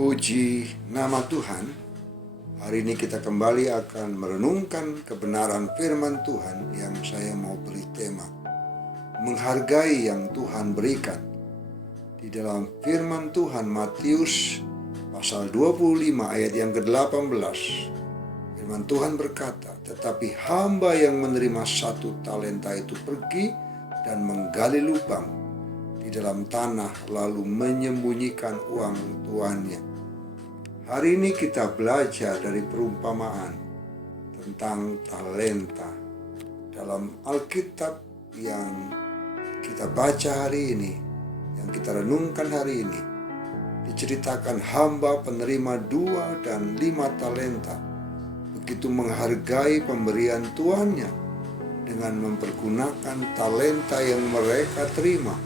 Puji nama Tuhan. Hari ini kita kembali akan merenungkan kebenaran firman Tuhan yang saya mau beri tema menghargai yang Tuhan berikan. Di dalam firman Tuhan Matius pasal 25 ayat yang ke-18, firman Tuhan berkata, "Tetapi hamba yang menerima 1 talenta itu pergi dan menggali lubang di dalam tanah lalu menyembunyikan uang tuannya." Hari ini kita belajar dari perumpamaan tentang talenta. Dalam Alkitab yang kita baca hari ini, yang kita renungkan hari ini, diceritakan hamba penerima 2 dan 5 talenta begitu menghargai pemberian tuannya dengan mempergunakan talenta yang mereka terima,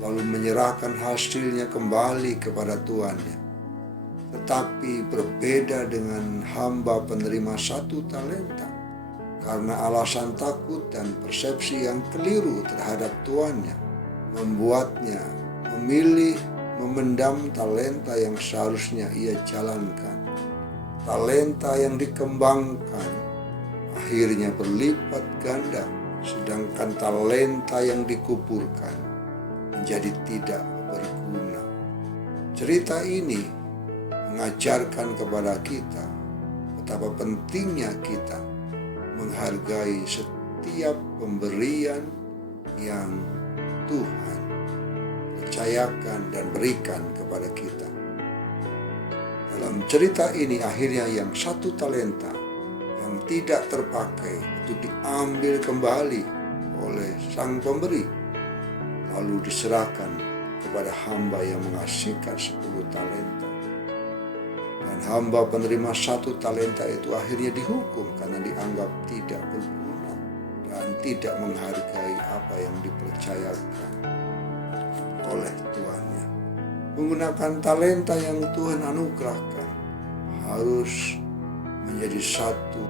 lalu menyerahkan hasilnya kembali kepada tuannya. Tetapi berbeda dengan hamba penerima 1 talenta, karena alasan takut dan persepsi yang keliru terhadap tuannya, membuatnya memilih memendam talenta yang seharusnya ia jalankan. Talenta yang dikembangkan akhirnya berlipat ganda, sedangkan talenta yang dikuburkan menjadi tidak berguna. Cerita ini mengajarkan kepada kita betapa pentingnya kita menghargai setiap pemberian yang Tuhan percayakan dan berikan kepada kita. Dalam cerita ini akhirnya yang 1 talenta yang tidak terpakai itu diambil kembali oleh sang pemberi, lalu diserahkan kepada hamba yang menghasilkan 10 talenta. Dan hamba penerima 1 talenta itu akhirnya dihukum karena dianggap tidak berguna dan tidak menghargai apa yang dipercayakan oleh tuannya. Menggunakan talenta yang Tuhan anugerahkan harus menjadi satu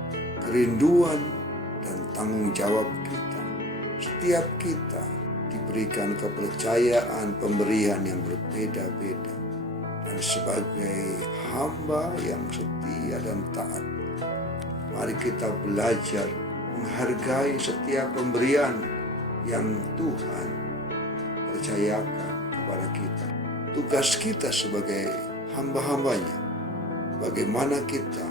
kerinduan dan tanggung jawab kita. Setiap kita diberikan kepercayaan pemberian yang berbeda-beda. Dan sebagai hamba yang setia dan taat, mari kita belajar menghargai setiap pemberian yang Tuhan percayakan kepada kita. Tugas kita sebagai hamba-hambanya, bagaimana kita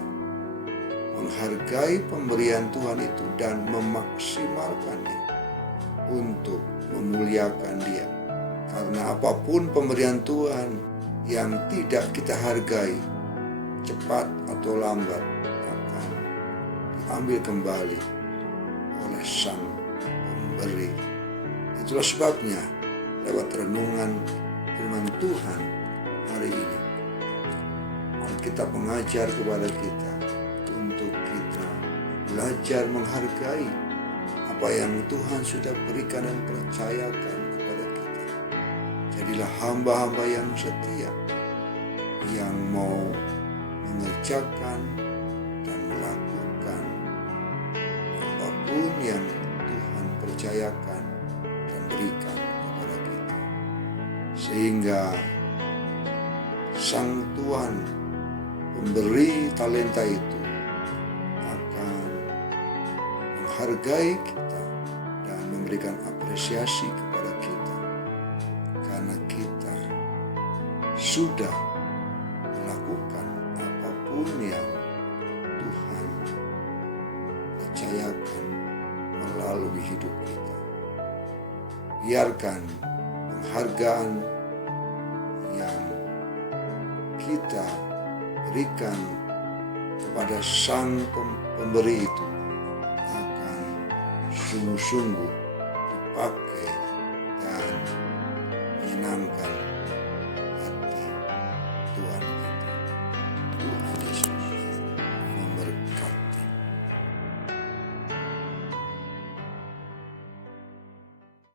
menghargai pemberian Tuhan itu dan memaksimalkannya untuk memuliakan Dia. Karena apapun pemberian Tuhan yang tidak kita hargai, cepat atau lambat akan diambil kembali oleh sang pemberi. Itulah sebabnya lewat renungan firman Tuhan hari ini, Alkitab mengajar kepada kita untuk kita belajar menghargai apa yang Tuhan sudah berikan dan percayakan kepada kita. Jadilah hamba-hamba yang setia, yang mau mengerjakan dan melakukan apapun yang Tuhan percayakan dan berikan kepada kita. Sehingga sang Tuhan pemberi talenta itu akan menghargai kita dan memberikan apresiasi kepada kita, karena kita sudah melakukan apapun yang Tuhan percayakan melalui hidup kita. Biarkan penghargaan yang kita berikan kepada sang pemberi itu akan sungguh-sungguh dipakai dan menyenangkan